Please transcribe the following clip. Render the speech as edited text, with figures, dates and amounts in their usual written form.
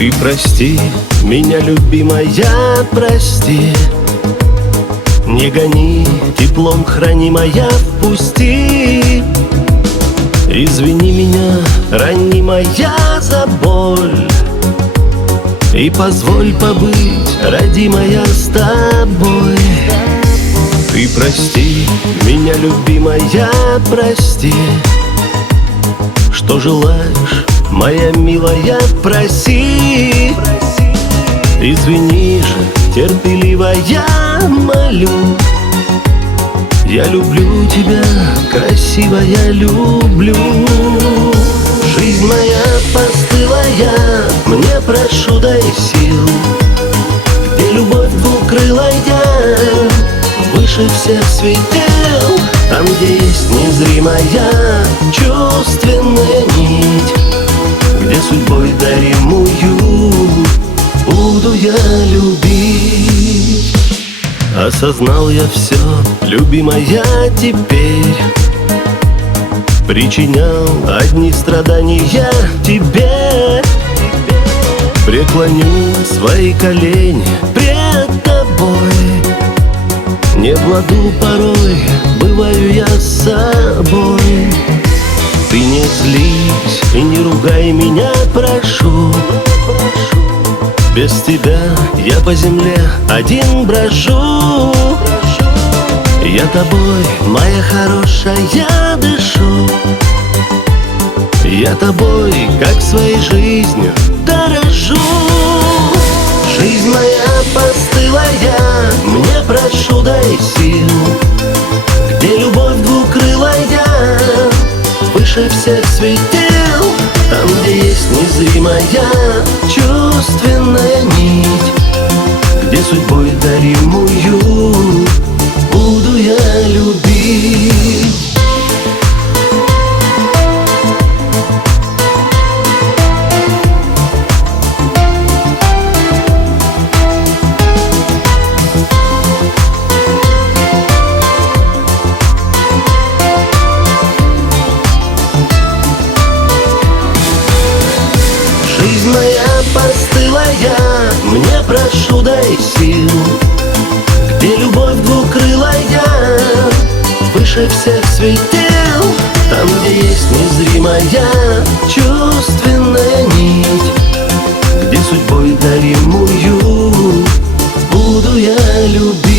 Ты прости меня, любимая, прости. Не гони, теплом хранимая, впусти. Извини меня, ранимая, за боль. И позволь побыть, родимая, с тобой. Ты прости меня, любимая, прости. Что желаешь, моя милая, проси. Извини же, терпеливо я молю. Я люблю тебя, красивая, люблю. Жизнь моя постылая, мне прошу дай сил. Где любовь двукрылая, выше всех светил. Там, где есть незримая чувственная нить, где судьбой даримую буду я любить. Осознал я все, любимая, теперь. Причинял одни страдания тебе. Преклоню свои колени пред тобой. Не в ладу порой бываю я с собой. Ты не злись и не ругай меня, прошу. Без тебя я по земле один брожу. Я тобой, моя хорошая, дышу. Я тобой, как своей жизнью, дорожу. Жизнь моя постылая, мне прошу дай сил. Где любовь двукрылая, выше всех светил. Там, где есть незримая чувственная нить, где судьбой даримую буду я любить. Жизнь моя постылая, мне прошу дай сил. Где любовь двукрылая, выше всех светил. Там, где есть незримая чувственная нить, где судьбой даримую буду я любить.